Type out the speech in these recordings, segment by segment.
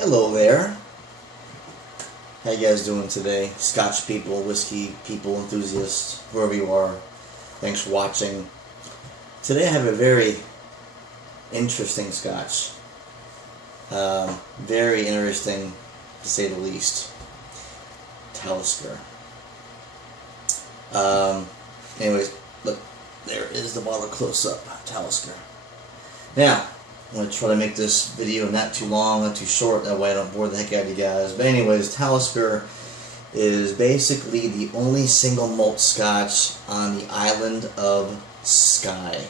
Hello there. How you guys doing today? Scotch people, whiskey people, enthusiasts, whoever you are. Thanks for watching. Today I have a very interesting Scotch. Very interesting, to say the least. Talisker. Anyways, look, there is the bottle close up. Talisker. Now, I'm going to try to make this video not too long, not too short, that way I don't bore the heck out of you guys. But anyways, Talisker is basically the only single malt Scotch on the island of Skye,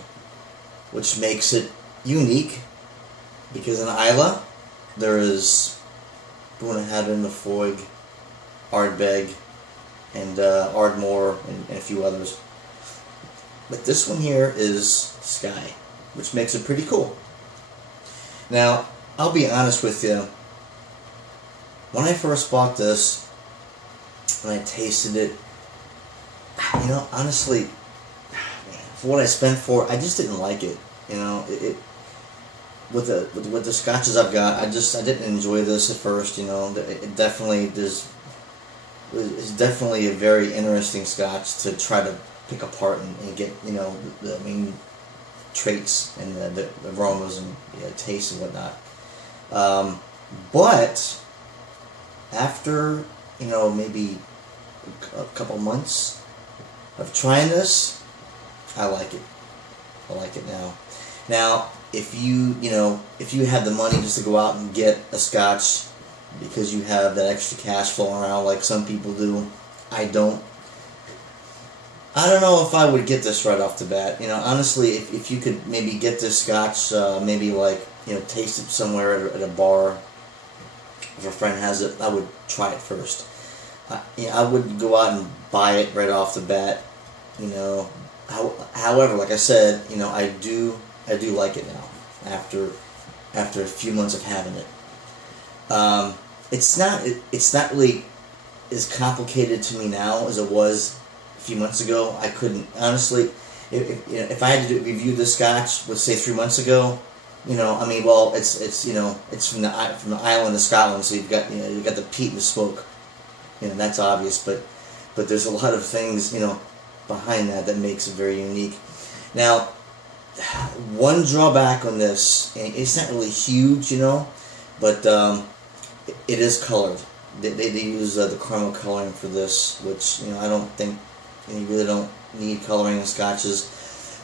which makes it unique, because in Islay there is Bunnahabhain, Laphroaig, Ardbeg, and Ardmore, and a few others. But this one here is Skye, which makes it pretty cool. Now, I'll be honest with you, when I first bought this, and I tasted it, you know, honestly, for what I spent for it, I just didn't like it. You know, with the scotches I've got, I didn't enjoy this at first. You know, it's definitely a very interesting Scotch to try to pick apart and get, you know, the main traits and the aromas and taste and whatnot. But after, you know, maybe a couple months of trying this, I like it. I like it now. Now, if you have the money just to go out and get a Scotch because you have that extra cash flowing around like some people do, I don't know if I would get this right off the bat. You know, honestly, if you could maybe get this Scotch, maybe like, you know, taste it somewhere at a bar. If a friend has it, I would try it first. I wouldn't go out and buy it right off the bat. You know, however, like I said, you know, I do like it now after a few months of having it. It's not really as complicated to me now as it was a few months ago. I couldn't, honestly, if I had to review this Scotch, let's say 3 months ago, you know, I mean, well, it's you know, it's from the island of Scotland, so you've got the peat and the smoke, you know, that's obvious, but there's a lot of things, you know, behind that makes it very unique. Now, one drawback on this, and it's not really huge, you know, but it is colored. They use the caramel coloring for this, which, you know, I don't think you really don't need coloring in scotches.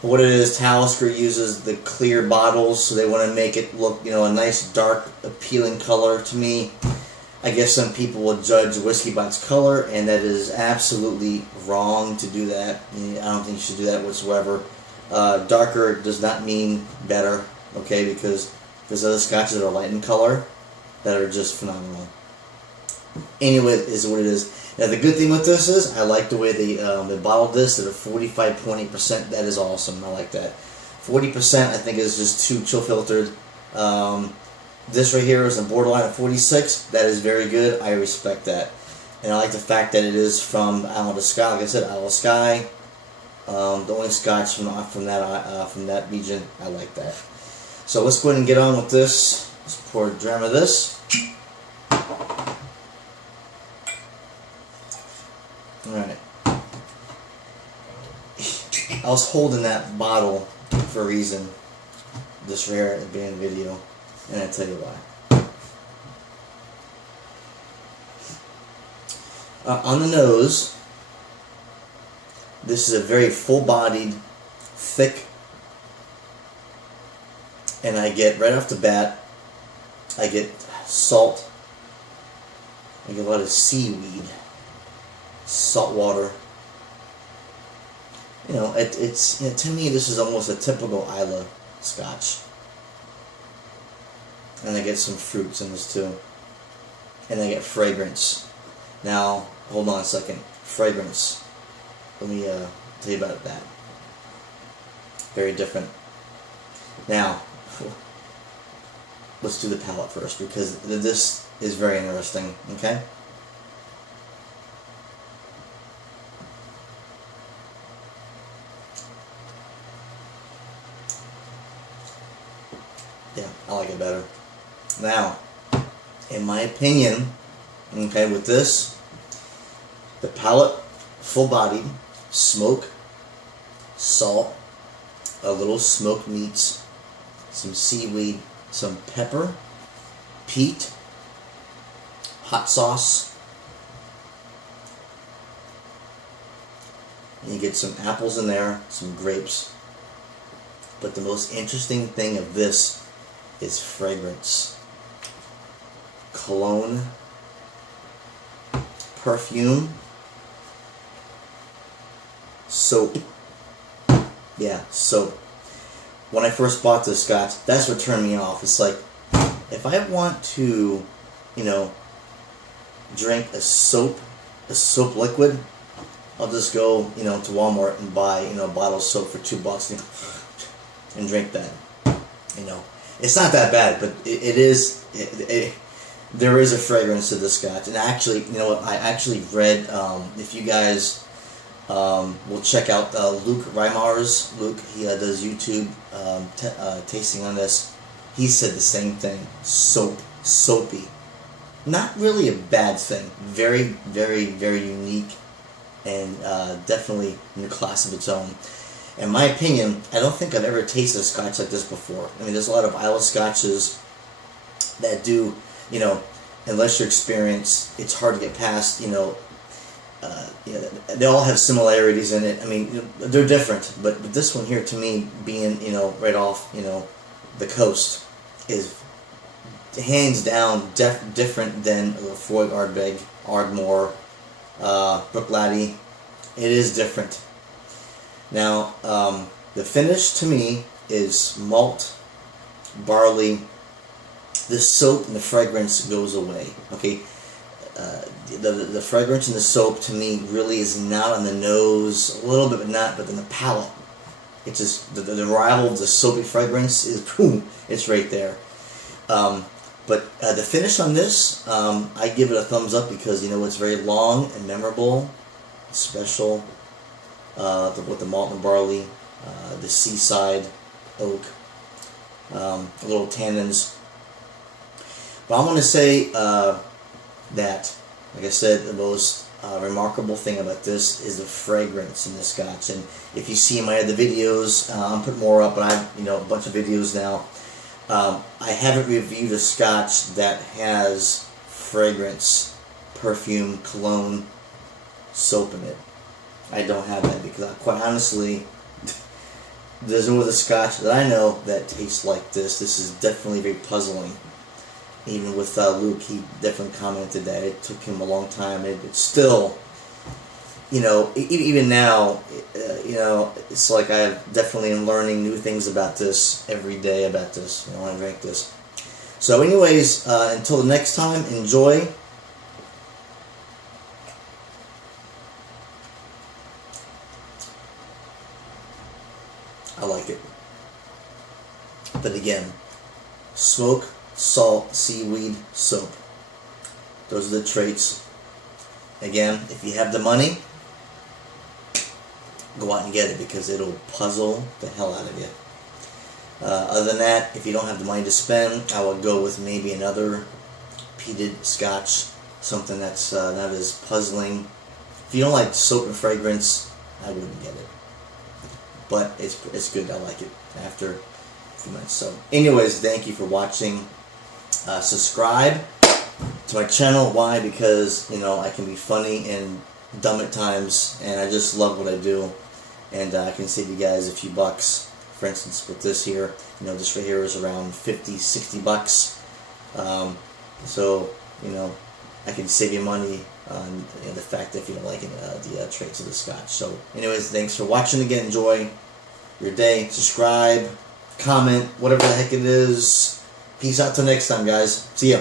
But what it is, Talisker uses the clear bottles, so they want to make it look, you know, a nice dark appealing color. To me, I guess some people will judge whiskey by its color, and that is absolutely wrong to do that. I don't think you should do that whatsoever. Darker does not mean better, okay, because there's other scotches that are light in color that are just phenomenal. Anyway, is what it is. Now, the good thing with this is, I like the way they bottled this at a 45.8%. That is awesome. I like that. 40% I think is just too chill filtered. This right here is a borderline at 46. That is very good. I respect that. And I like the fact that it is from the island of Skye. Like I said, Isle of Skye. The only Scotch from that region. I like that. So let's go ahead and get on with this. Let's pour a dram of this. Alright. I was holding that bottle for a reason, this rare at the beginning of the video, and I'll tell you why. On the nose, this is a very full-bodied, thick, and I get, right off the bat, I get salt, I get a lot of seaweed, salt water. You know, it's you know, to me this is almost a typical Islay Scotch. And I get some fruits in this too. And I get fragrance. Now, hold on a second. Fragrance. Let me tell you about that. Very different. Now, let's do the palate first, because this is very interesting, okay? Yeah, I like it better. Now, in my opinion, okay, with this, the palate, full-bodied, smoke, salt, a little smoked meats, some seaweed, some pepper, peat, hot sauce, and you get some apples in there, some grapes. But the most interesting thing of this is fragrance. Cologne, perfume, soap. Yeah, soap. When I first bought this Scotch, that's what turned me off. It's like, if I want to, you know, drink a soap liquid, I'll just go, you know, to Walmart and buy, you know, a bottle of soap for $2 and drink that. You know, it's not that bad, but there is a fragrance to the Scotch. And actually, you know what, I actually read, if you guys will check out Luke Reimar's, he does YouTube tasting on this. He said the same thing. Soapy. Not really a bad thing. Very, very, very unique, and definitely in a class of its own. In my opinion, I don't think I've ever tasted a Scotch like this before. I mean, there's a lot of Islay Scotches that do, you know, unless you're experienced, it's hard to get past, you know, they all have similarities in it. I mean, you know, they're different, but this one here, to me, being, you know, right off, you know, the coast, is hands down different than Foy Ardbeg, Ardmore, Bruichladdich. It is different. Now, the finish to me is malt, barley. The soap and the fragrance goes away. Okay, the fragrance and the soap to me really is not on the nose, a little bit, but not. But in the palate, it's just the arrival of the soapy fragrance is boom. It's right there. But the finish on this, I give it a thumbs up because, you know, it's very long and memorable, special. With the malt and barley, the seaside oak, little tannins. But I'm going to say that, like I said, the most remarkable thing about this is the fragrance in the Scotch. And if you see my other videos, I'm putting more up, but I've, you know, a bunch of videos now. I haven't reviewed a Scotch that has fragrance, perfume, cologne, soap in it. I don't have that because, quite honestly, there's no other Scotch that I know that tastes like this. This is definitely very puzzling. Even with Luke, he definitely commented that it took him a long time. It's still, you know, even now, you know, it's like I definitely am learning new things about this every day about this, you know, when I drink this. So anyways, until the next time, enjoy. I like it. But again, smoke, salt, seaweed, soap. Those are the traits. Again, if you have the money, go out and get it because it'll puzzle the hell out of you. Other than that, if you don't have the money to spend, I would go with maybe another peated Scotch, something that's not as puzzling. If you don't like soap and fragrance, I wouldn't get it. But it's good. I like it after a few minutes. So anyways, thank you for watching. Subscribe to my channel. Why? Because, you know, I can be funny and dumb at times, and I just love what I do, and I can save you guys a few bucks. For instance, with this here, you know, this right here is around 50, 60 bucks. So, you know, I can save you money on, you know, the fact that if you don't like the traits of the Scotch. So anyways, thanks for watching again. Enjoy your day. Subscribe, comment, whatever the heck it is. Peace out till next time, guys. See ya.